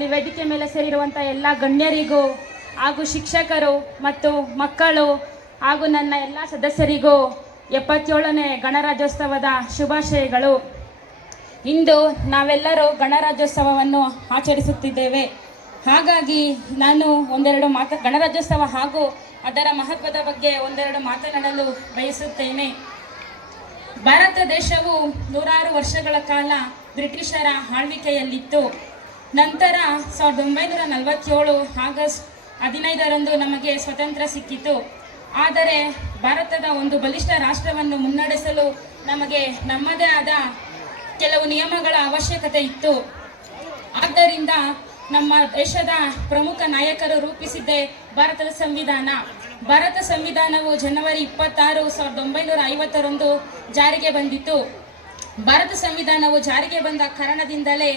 ಇಲ್ಲಿ ವೇದಿಕೆ ಮೇಲೆ ಸೇರಿರುವಂಥ ಎಲ್ಲ ಗಣ್ಯರಿಗೂ ಹಾಗೂ ಶಿಕ್ಷಕರು ಮತ್ತು ಮಕ್ಕಳು ಹಾಗೂ ನನ್ನ ಎಲ್ಲ ಸದಸ್ಯರಿಗೂ 77ನೇ ಗಣರಾಜ್ಯೋತ್ಸವದ ಶುಭಾಶಯಗಳು. ಇಂದು ನಾವೆಲ್ಲರೂ ಗಣರಾಜ್ಯೋತ್ಸವವನ್ನು ಆಚರಿಸುತ್ತಿದ್ದೇವೆ. ಹಾಗಾಗಿ ನಾನು ಗಣರಾಜ್ಯೋತ್ಸವ ಹಾಗೂ ಅದರ ಮಹತ್ವದ ಬಗ್ಗೆ ಒಂದೆರಡು ಮಾತನಾಡಲು ಬಯಸುತ್ತೇನೆ. ಭಾರತ ದೇಶವು 106 ವರ್ಷಗಳ ಕಾಲ ಬ್ರಿಟಿಷರ ಆಳ್ವಿಕೆಯಲ್ಲಿತ್ತು. ನಂತರ 1947 ಆಗಸ್ಟ್ 15ರಂದು ನಮಗೆ ಸ್ವತಂತ್ರ ಸಿಕ್ಕಿತು. ಆದರೆ ಭಾರತದ ಒಂದು ಬಲಿಷ್ಠ ರಾಷ್ಟ್ರವನ್ನು ಮುನ್ನಡೆಸಲು ನಮಗೆ ನಮ್ಮದೇ ಆದ ಕೆಲವು ನಿಯಮಗಳ ಅವಶ್ಯಕತೆ ಇತ್ತು. ಆದ್ದರಿಂದ ನಮ್ಮ ದೇಶದ ಪ್ರಮುಖ ನಾಯಕರು ರೂಪಿಸಿದ್ದೇ ಭಾರತದ ಸಂವಿಧಾನ. ಭಾರತ ಸಂವಿಧಾನವು ಜನವರಿ 26, 1950ರಂದು ಜಾರಿಗೆ ಬಂದಿತು. ಭಾರತ ಸಂವಿಧಾನವು ಜಾರಿಗೆ ಬಂದ ಕಾರಣದಿಂದಲೇ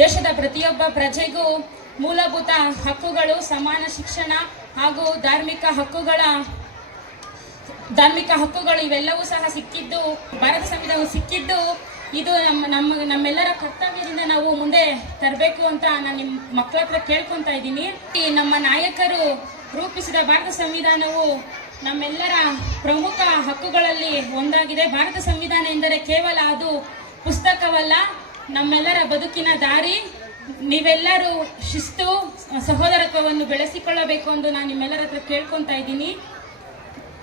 ದೇಶದ ಪ್ರತಿಯೊಬ್ಬ ಪ್ರಜೆಗೂ ಮೂಲಭೂತ ಹಕ್ಕುಗಳು, ಸಮಾನ ಶಿಕ್ಷಣ ಹಾಗೂ ಧಾರ್ಮಿಕ ಹಕ್ಕುಗಳು ಇವೆಲ್ಲವೂ ಸಹ ಸಿಕ್ಕಿದ್ದು, ಭಾರತ ಸಂವಿಧಾನ ಸಿಕ್ಕಿದ್ದು ಇದು ನಮ್ಮೆಲ್ಲರ ಕರ್ತವ್ಯದಿಂದ ನಾವು ಮುಂದೆ ತರಬೇಕು ಅಂತ ನಾನು ನಿಮ್ಮ ಮಕ್ಕಳ ಹತ್ರ ಕೇಳ್ಕೊತಾ ಇದ್ದೀನಿ. ನಮ್ಮ ನಾಯಕರು ರೂಪಿಸಿದ ಭಾರತ ಸಂವಿಧಾನವು ನಮ್ಮೆಲ್ಲರ ಪ್ರಮುಖ ಹಕ್ಕುಗಳಲ್ಲಿ ಒಂದಾಗಿದೆ. ಭಾರತ ಸಂವಿಧಾನ ಎಂದರೆ ಕೇವಲ ಅದು ಪುಸ್ತಕವಲ್ಲ, ನಮ್ಮೆಲ್ಲರ ಬದುಕಿನ ದಾರಿ. ನೀವೆಲ್ಲರೂ ಶಿಸ್ತು, ಸಹೋದರತ್ವವನ್ನು ಬೆಳೆಸಿಕೊಳ್ಳಬೇಕು ಎಂದು ನಾನು ನಿಮ್ಮೆಲ್ಲರ ಹತ್ರ ಕೇಳ್ಕೊತಾ ಇದ್ದೀನಿ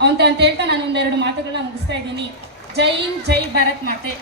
ಅಂತ ಹೇಳ್ತಾ ನಾನು ಒಂದೆರಡು ಮಾತುಗಳನ್ನ ಮುಗಿಸ್ತಾ ಇದ್ದೀನಿ. ಜೈ ಹಿಂದ್, ಜೈ ಭಾರತ್ ಮಾತೆ.